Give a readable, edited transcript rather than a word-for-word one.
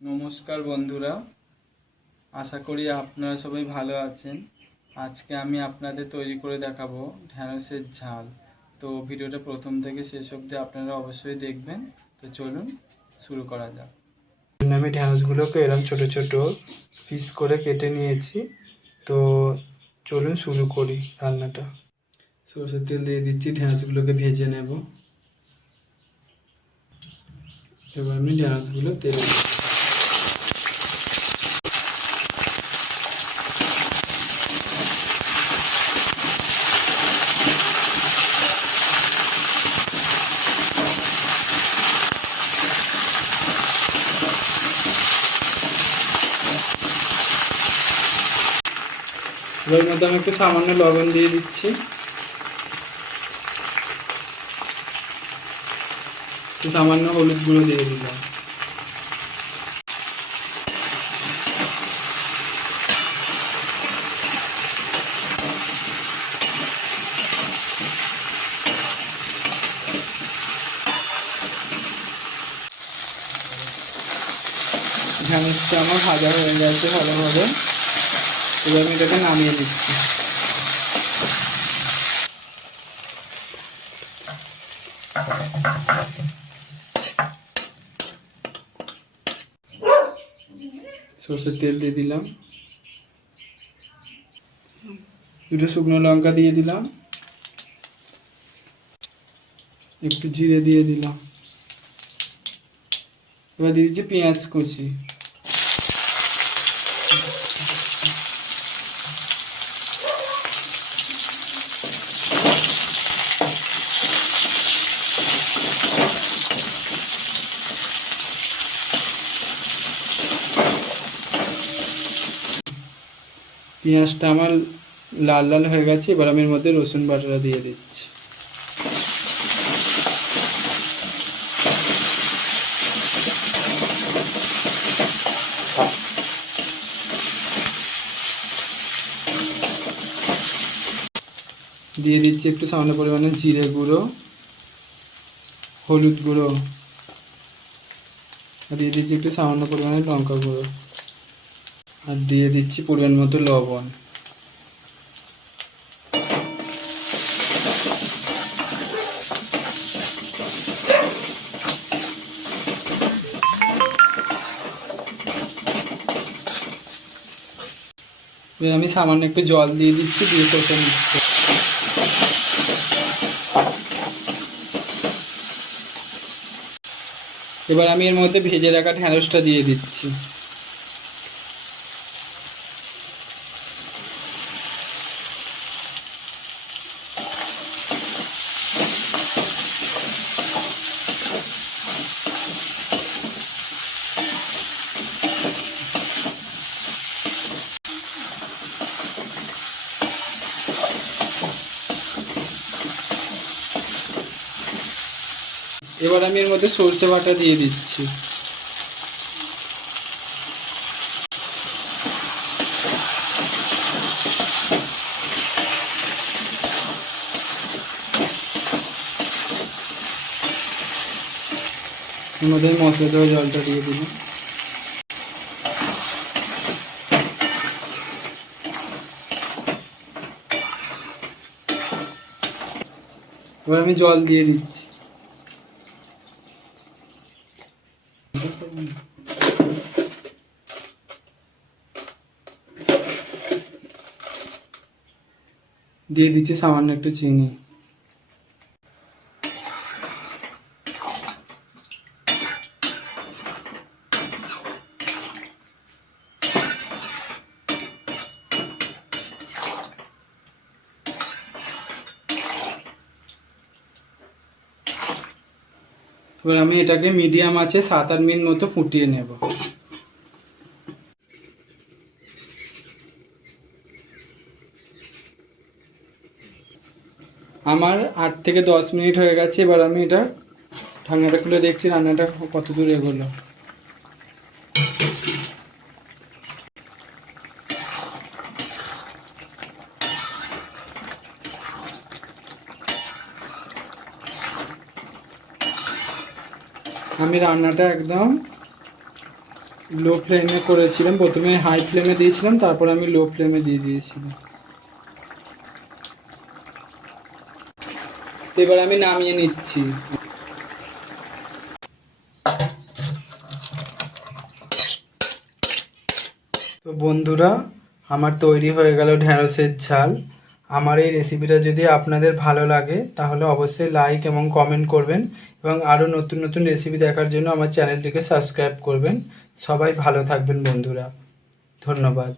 নমস্কার বন্ধুরা, আশা করি আপনারা সবাই ভালো আছেন। আজকে আমি আপনাদের তৈরি করে দেখাবো ঢ্যাঁড়সের ঝাল। তো ভিডিওটা প্রথম থেকে শেষ অবধি আপনারা অবশ্যই দেখবেন। তো চলুন শুরু করা যাক। আমি ঢ্যাঁড়সগুলোকে এরকম ছোট ছোট পিস করে কেটে নিয়েছি। তো চলুন শুরু করি রান্নাটা। সরষের তেল দিয়ে দিচ্ছি, ঢ্যাঁড়সগুলোকে ভেজে নেব। এবার আমি ঢ্যাঁড়সগুলো তেলে এবার মধ্যে আমি একটু সামান্য লবণ দিয়ে দিচ্ছি, একটু সামান্য হলুদ গুঁড়ো দিয়ে দিলাম। ঢ্যাঁড়সটা আমার ভাজা হয়ে গেছে ভালোভাবে। এবার আমি এটাকে নামিয়ে দিচ্ছি। সরষের তেল দিয়ে দিলাম, দুটো শুকনো লঙ্কা দিয়ে দিলাম, একটু জিরে দিয়ে দিলাম। এবার দিয়ে দিচ্ছি পেঁয়াজ কুচি। পেঁয়াজটা আমার লাল লাল হয়ে গেছে। এবার আমি এর মধ্যে রসুন বাটাটা দিয়ে দিচ্ছি। দিয়ে দিচ্ছি একটু সামান্য পরিমাণে জিরে গুঁড়ো, হলুদ গুঁড়ো, আর দিয়ে দিচ্ছি একটু সামান্য পরিমাণে লঙ্কা গুঁড়ো, আর দিয়ে দিচ্ছি পরিমাণ মতো লবণ। এবার আমি সামান্য একটু জল দিয়ে দিচ্ছি, দিয়ে কষে নিচ্ছি। এবার আমি এর মধ্যে ভেজে রাখা ঢ্যাঁড়সটা দিয়ে দিচ্ছি। এবার আমি এর মধ্যে সরষে বাটা দিয়ে দিচ্ছি। এর মধ্যে মশলা দেওয়া জলটা দিয়ে দিলাম। এবার আমি জল দিয়ে দিচ্ছি। দিয়ে দিচ্ছি সামান্য একটু চিনি। এবার আমি এটাকে মিডিয়াম আছে 7-8 মিনিট মতো ফুটিয়ে নেব। আমার 8 থেকে 10 মিনিট হয়ে গেছে। এবার আমি এটা ঢাকনাটা খুলে দেখছি রান্নাটা কত দূর এগোলো। আমি রান্নাটা একদম লো ফ্লেমে করেছিলাম, প্রথমে হাই ফ্লেমে দিয়েছিলাম, তারপর আমি লো ফ্লেমে দিয়ে দিয়েছিলাম। এবার আমি নামিয়ে নিচ্ছি। তো বন্ধুরা, আমার তৈরি হয়ে গেল ঢ্যাঁড়সের ঝাল। আমার এই রেসিপিটা যদি আপনাদের ভালো লাগে তাহলে অবশ্যই লাইক এবং কমেন্ট করবেন, এবং আরও নতুন নতুন রেসিপি দেখার জন্য আমার চ্যানেলটিকে সাবস্ক্রাইব করবেন। সবাই ভালো থাকবেন বন্ধুরা, ধন্যবাদ।